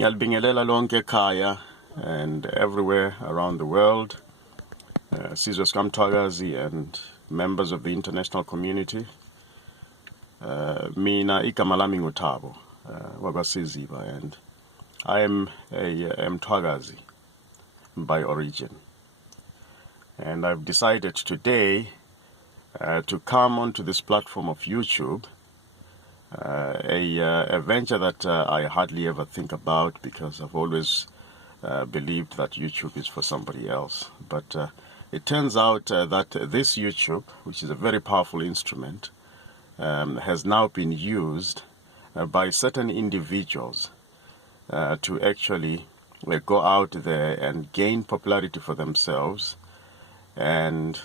Ngiyalibingelela lonke ekhaya and everywhere around the world. Sizwe Mthwakazi and members of the international community. Mina igama lami nguThabo wakwaSiziba, and I am a Mthwakazi by origin. And I've decided today to come onto this platform of YouTube, a venture that I hardly ever think about because I've always believed that YouTube is for somebody else. But it turns out that this YouTube, which is a very powerful instrument, has now been used by certain individuals to actually go out there and gain popularity for themselves, and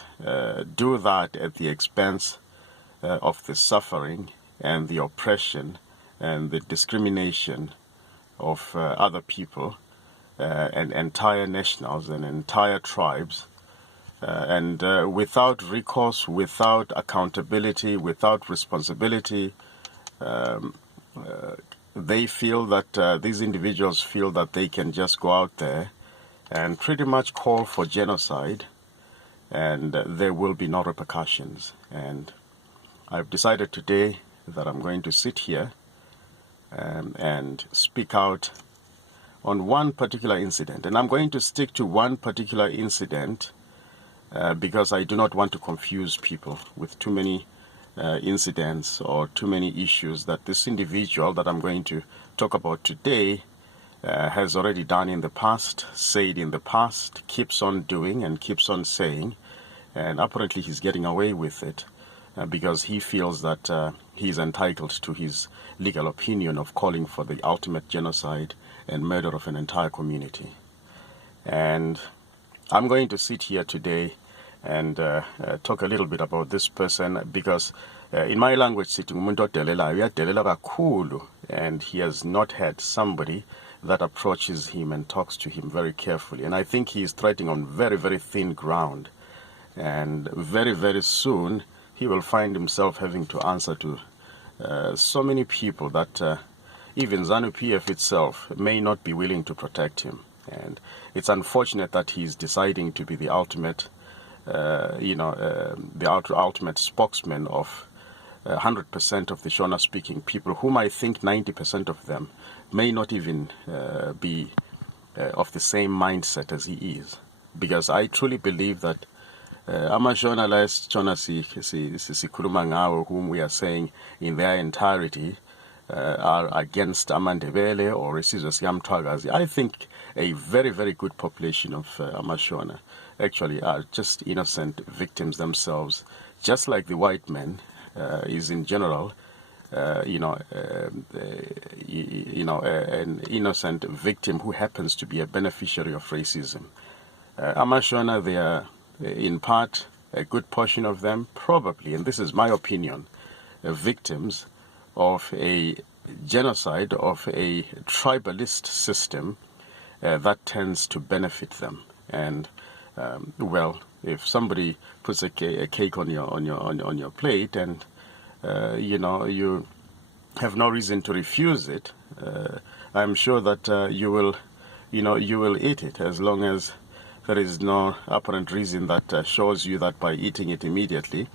do that at the expense of the suffering and the oppression and the discrimination of other people and entire nationals and entire tribes, and without recourse, without accountability, without responsibility. They feel that these individuals feel that they can just go out there and pretty much call for genocide, and there will be no repercussions. And I've decided today that I'm going to sit here and speak out on one particular incident. And I'm going to stick to one particular incident because I do not want to confuse people with too many incidents or too many issues that this individual that I'm going to talk about today has already done in the past, said in the past, keeps on doing and keeps on saying, and apparently he's getting away with it because he feels that he's entitled to his legal opinion of calling for the ultimate genocide and murder of an entire community. And I'm going to sit here today and talk a little bit about this person because in my language, and he has not had somebody that approaches him and talks to him very carefully. And I think he is treading on very, very thin ground. And very, very soon, he will find himself having to answer to so many people that even ZANU-PF itself may not be willing to protect him. And it's unfortunate that he's deciding to be the ultimate, ultimate spokesman of 100% of the Shona-speaking people, whom I think 90% of them may not even be of the same mindset as he is. Because I truly believe that ama-journalists sikhuluma ngawo, whom we are saying in their entirety are against Amandebele or Sizwe Mthwakazi. I think a very, very good population of Amashona actually are just innocent victims themselves, just like the white man is in general, an innocent victim who happens to be a beneficiary of racism. Amashona, they are in part, a good portion of them, probably, and this is my opinion, victims of a genocide, of a tribalist system that tends to benefit them. And well, if somebody puts a cake on your plate, and you have no reason to refuse it, I'm sure that you will eat it, as long as there is no apparent reason that shows you that by eating it immediately,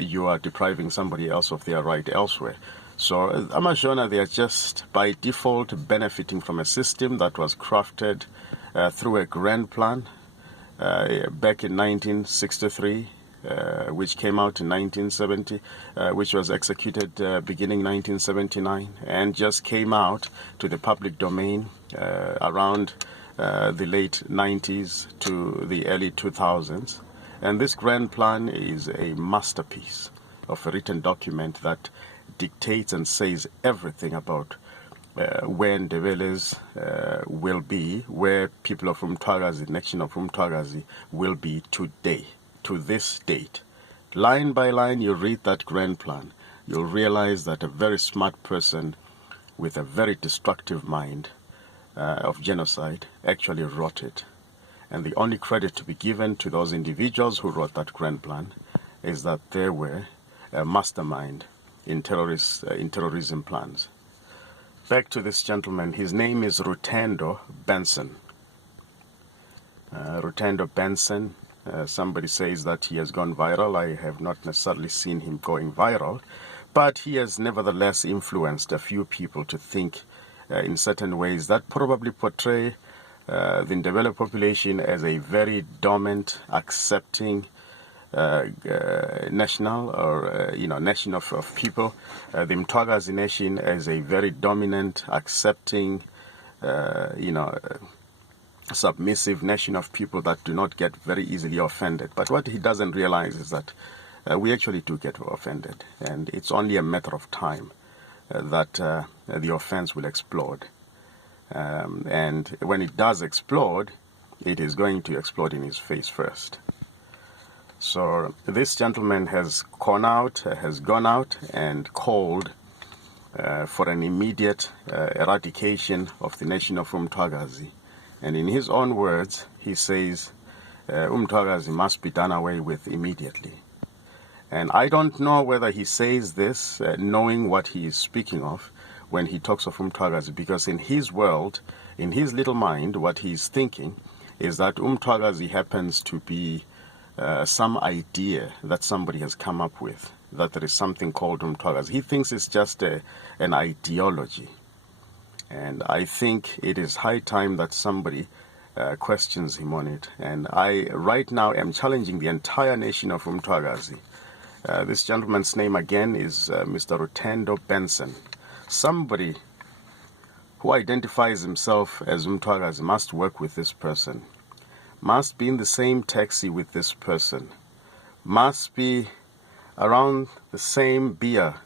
you are depriving somebody else of their right elsewhere. So Amashona, they are just by default benefiting from a system that was crafted through a grand plan back in 1963, which came out in 1970, which was executed beginning 1979, and just came out to the public domain around the late 90s to the early 2000s. And this grand plan is a masterpiece of a written document that dictates and says everything about where Ndebeles will be, where people of Mthwakazi, nation of Mthwakazi, will be today, to this date. Line by line, you read that grand plan, you'll realize that a very smart person with a very destructive mind of genocide actually wrote it. And the only credit to be given to those individuals who wrote that grand plan is that they were a mastermind in terrorism plans. back to this gentleman. His name is Rudendo Benson. Rudendo Benson. Somebody says that he has gone viral. I have not necessarily seen him going viral, but he has nevertheless influenced a few people to think in certain ways that probably portray the Ndebele population as a very dominant, accepting national or nation of people. The Mthwakazi nation as a very dominant, accepting, submissive nation of people that do not get very easily offended. But what he doesn't realize is that we actually do get offended, and it's only a matter of time that the offense will explode. And when it does explode, it is going to explode in his face first. So this gentleman has gone out and called for an immediate eradication of the nation of Mthwakazi. And in his own words, he says Mthwakazi must be done away with immediately. And I don't know whether he says this knowing what he is speaking of when he talks of Mthwakazi, because in his world, in his little mind, what he's thinking is that Mthwakazi happens to be some idea that somebody has come up with, that there is something called Mthwakazi. He thinks it's just an ideology. And I think it is high time that somebody questions him on it. And I, right now, am challenging the entire nation of Mthwakazi. This gentleman's name again is Mr. Rudendo Benson. Somebody who identifies himself as Mthwakazi must work with this person, must be in the same taxi with this person, must be around the same beer,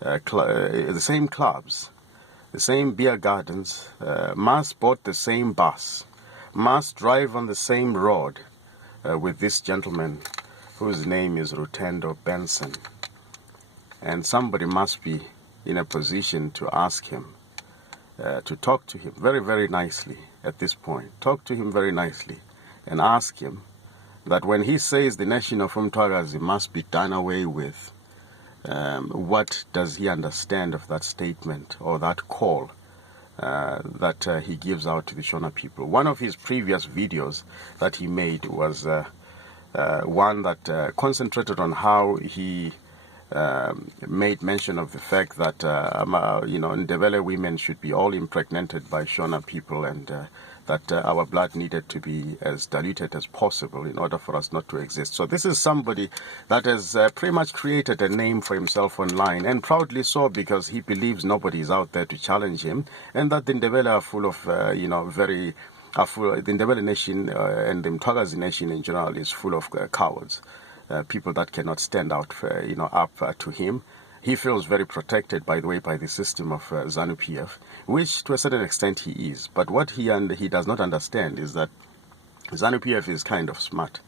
the same clubs, the same beer gardens, must board the same bus, must drive on the same road with this gentleman whose name is Rudendo Benson. And somebody must be in a position to ask him, to talk to him very, very nicely at this point. Talk to him very nicely and ask him that when he says the nation of Mthwakazi must be done away with, what does he understand of that statement or that call that he gives out to the Shona people? One of his previous videos that he made was one that concentrated on how he made mention of the fact that Ndebele women should be all impregnated by Shona people, and that our blood needed to be as diluted as possible in order for us not to exist. So this is somebody that has pretty much created a name for himself online, and proudly so, because he believes nobody is out there to challenge him, and that the Ndebele are full of the Ndebele nation and the Mthwakazi nation in general is full of cowards. People that cannot stand out, up to him. He feels very protected, by the way, by the system of ZANU-PF, which to a certain extent he is. But what he does not understand is that ZANU-PF is kind of smart.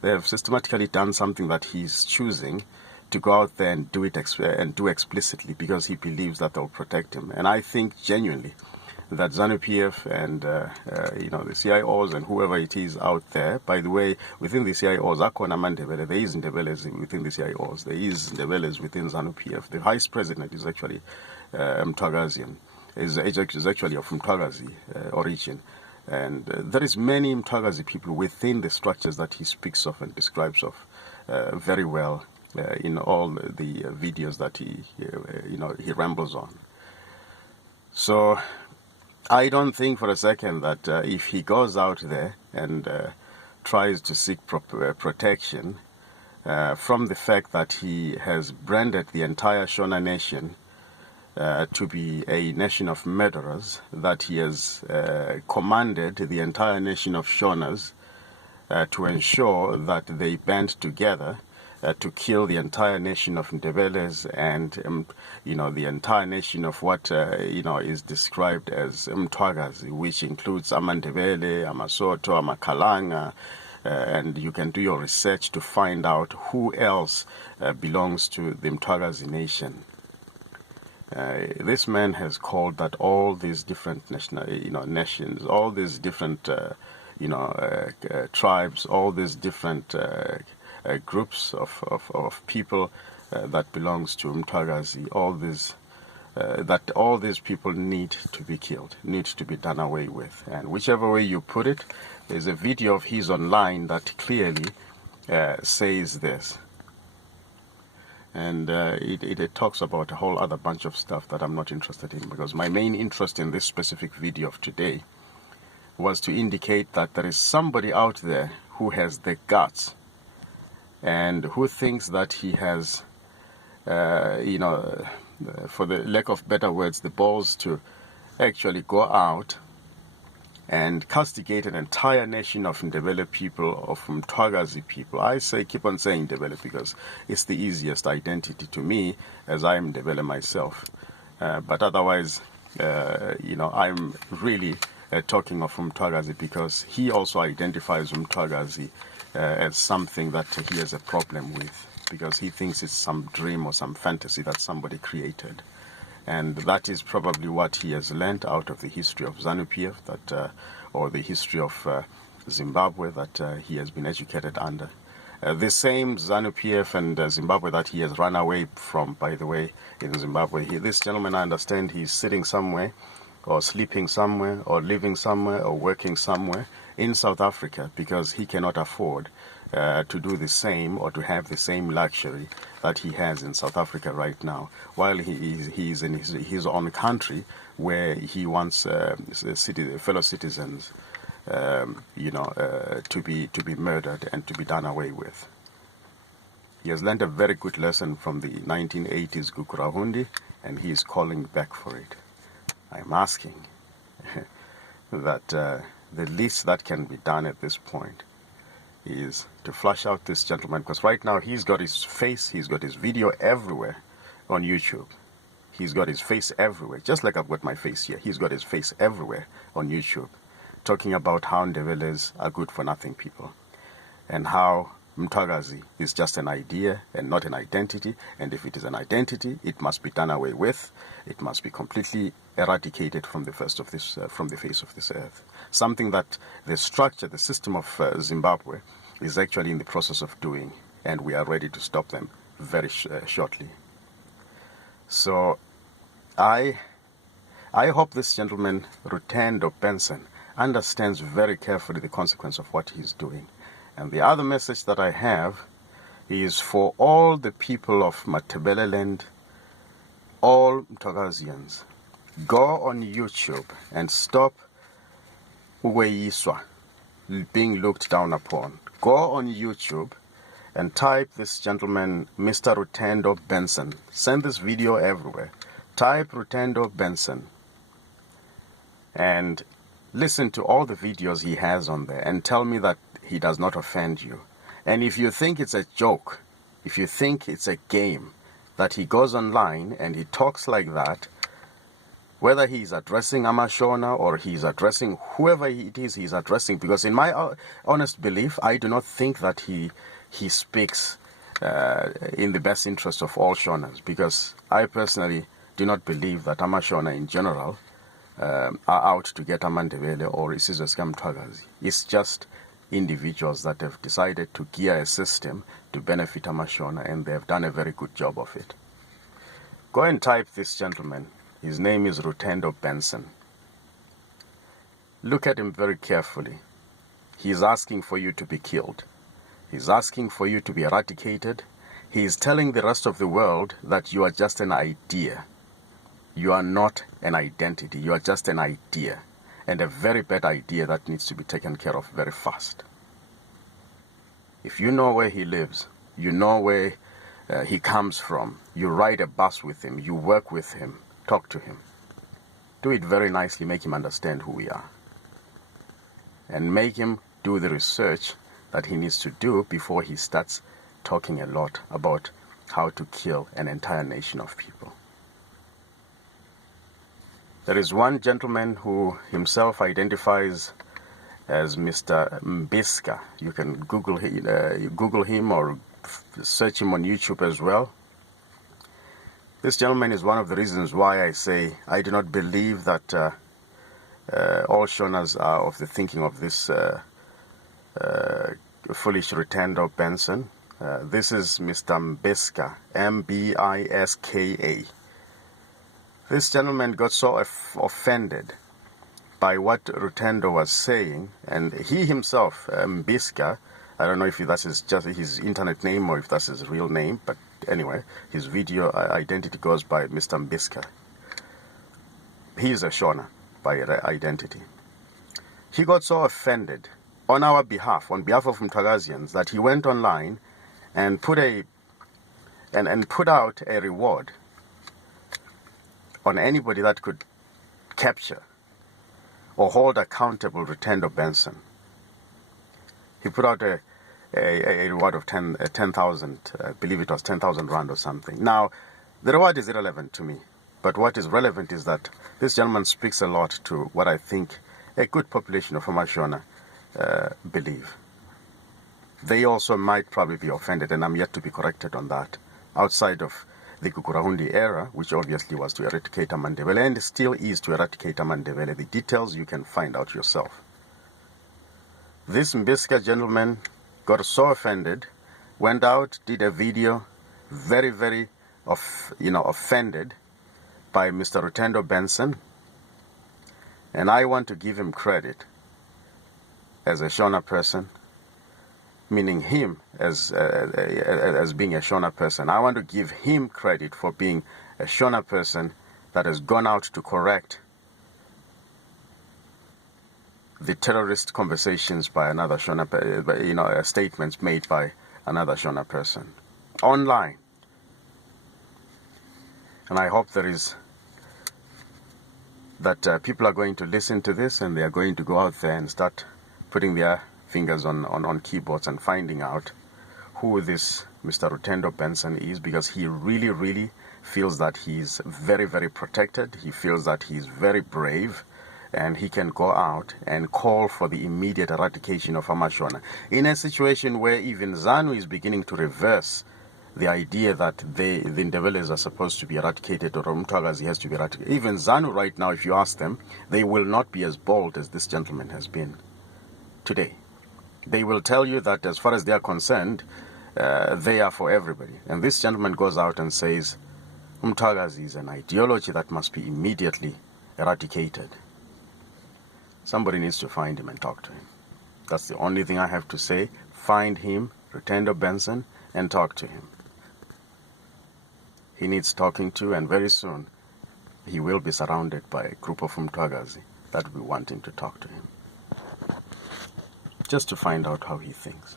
They have systematically done something that he's choosing to go out there and do it and do explicitly, because he believes that they'll protect him. And I think genuinely that ZANU-PF and the CIOs and whoever it is out there, by the way, within the CIOs, Akona Mandebele, there is Ndebeles within the CIOs, there is Ndebeles within ZANU-PF. The vice president is actually Mthwakazian, is actually of Mthwakazi origin. And there is many Mthwakazi people within the structures that he speaks of and describes of very well in all the videos that he rambles on. So I don't think for a second that if he goes out there and tries to seek protection from the fact that he has branded the entire Shona nation to be a nation of murderers, that he has commanded the entire nation of Shonas to ensure that they band together to kill the entire nation of Ndebeles and the entire nation of what is described as Mthwakazi, which includes Amandebele, Amasoto, Amakalanga, and you can do your research to find out who else belongs to the Mthwakazi nation. This man has called that all these different nations, all these different tribes, all these different groups of people that belongs to Mthwakazi, all these that all these people need to be killed, need to be done away with. And whichever way you put it, there's a video of his online that clearly says this. And it talks about a whole other bunch of stuff that I'm not interested in, because my main interest in this specific video of today was to indicate that there is somebody out there who has the guts and who thinks that he has, for the lack of better words, the balls to actually go out and castigate an entire nation of Ndebele people, of Mthwakazi people. I say, keep on saying Ndebele because it's the easiest identity to me, as I am Ndebele myself. But otherwise, I'm really talking of Mthwakazi because he also identifies Mthwakazi as something that he has a problem with, because he thinks it's some dream or some fantasy that somebody created. And that is probably what he has learned out of the history of ZANU-PF, or the history of Zimbabwe that he has been educated under. The same ZANU-PF and Zimbabwe that he has run away from, by the way, in Zimbabwe. This gentleman, I understand, he's sitting somewhere, or sleeping somewhere, or living somewhere, or working somewhere in South Africa because he cannot afford to do the same or to have the same luxury that he has in South Africa right now, while he is in his own country where he wants fellow citizens to be murdered and to be done away with. He has learned a very good lesson from the 1980s Gukurahundi, and he is calling back for it. I'm asking that the least that can be done at this point is to flush out this gentleman, because right now he's got his face, he's got his video everywhere on YouTube. He's got his face everywhere, just like I've got my face here. He's got his face everywhere on YouTube, talking about how Ndebeles are good for nothing people, and how Mthwakazi is just an idea and not an identity, and if it is an identity, it must be done away with. It must be completely eradicated from the face of this earth. Something that the structure, the system of Zimbabwe is actually in the process of doing, and we are ready to stop them very shortly. So I hope this gentleman, Rudendo Benson, understands very carefully the consequence of what he's doing. And the other message that I have is for all the people of Matebeleland, all Mthwakazians. Go on YouTube and stop Uweyiswa, being looked down upon. Go on YouTube and type this gentleman, Mr. Rudendo Benson. Send this video everywhere. Type Rudendo Benson and listen to all the videos he has on there and tell me that he does not offend you. And if you think it's a joke, if you think it's a game, that he goes online and he talks like that, whether he's addressing Amashona or he's addressing whoever it is he's addressing, because in my honest belief, I do not think that he speaks in the best interest of all Shonas, because I personally do not believe that Amashona in general are out to get Amandebele or Isizwe Mthwakazi. It's just individuals that have decided to gear a system to benefit Amashona, and they have done a very good job of it. Go and type this gentleman. His name is Rudendo Benson. Look at him very carefully. He's asking for you to be killed. He's asking for you to be eradicated. He is telling the rest of the world that you are just an idea. You are not an identity. You are just an idea, and a very bad idea that needs to be taken care of very fast. If you know where he lives, you know where he comes from, you ride a bus with him, you work with him, talk to him. Do it very nicely, make him understand who we are. And make him do the research that he needs to do before he starts talking a lot about how to kill an entire nation of people. There is one gentleman who himself identifies as Mr. Mbiska. You can Google him or search him on YouTube as well. This gentleman is one of the reasons why I say I do not believe that all Shonas are of the thinking of this foolish Rudendo Benson. This is Mr. Mbiska, M-B-I-S-K-A. This gentleman got so offended by what Rudendo was saying, and he himself, Mbiska, I don't know if that's just his internet name or if that's his real name, but anyway, his video identity goes by Mr. Mbiska. He is a Shona by identity. He got so offended on our behalf, on behalf of Mthwakazians, that he went online and put out a reward on anybody that could capture or hold accountable Rudendo Benson. He put out a reward of 10,000, I believe it was 10,000 rand or something. Now, the reward is irrelevant to me, but what is relevant is that this gentleman speaks a lot to what I think a good population of Amashona believe. They also might probably be offended, and I'm yet to be corrected on that. Outside of the Kukurahundi era, which obviously was to eradicate Amandebele, and still is to eradicate Amandebele. The details you can find out yourself. This Mbiska gentleman got so offended, went out, did a video, very, very offended by Mr. Rudendo Benson, and I want to give him credit as a Shona person, meaning him as being a Shona person. I want to give him credit for being a Shona person that has gone out to correct the terrorist conversations by another Shona, statements made by another Shona person online. And I hope that people are going to listen to this, and they are going to go out there and start putting their fingers on keyboards and finding out who this Mr. Rudendo Benson is, because he really, really feels that he's very, very protected. He feels that he's very brave, and he can go out and call for the immediate eradication of Amashona in a situation where even ZANU is beginning to reverse the idea that the Ndebelés are supposed to be eradicated, or Mthwakazi has to be eradicated. Even ZANU right now, if you ask them, they will not be as bold as this gentleman has been today. They will tell you that as far as they are concerned, they are for everybody. And this gentleman goes out and says, Mthwakazi is an ideology that must be immediately eradicated. Somebody needs to find him and talk to him. That's the only thing I have to say. Find him, Rudendo Benson, and talk to him. He needs talking to, and very soon he will be surrounded by a group of Mthwakazi that will be wanting to talk to him, just to find out how he thinks.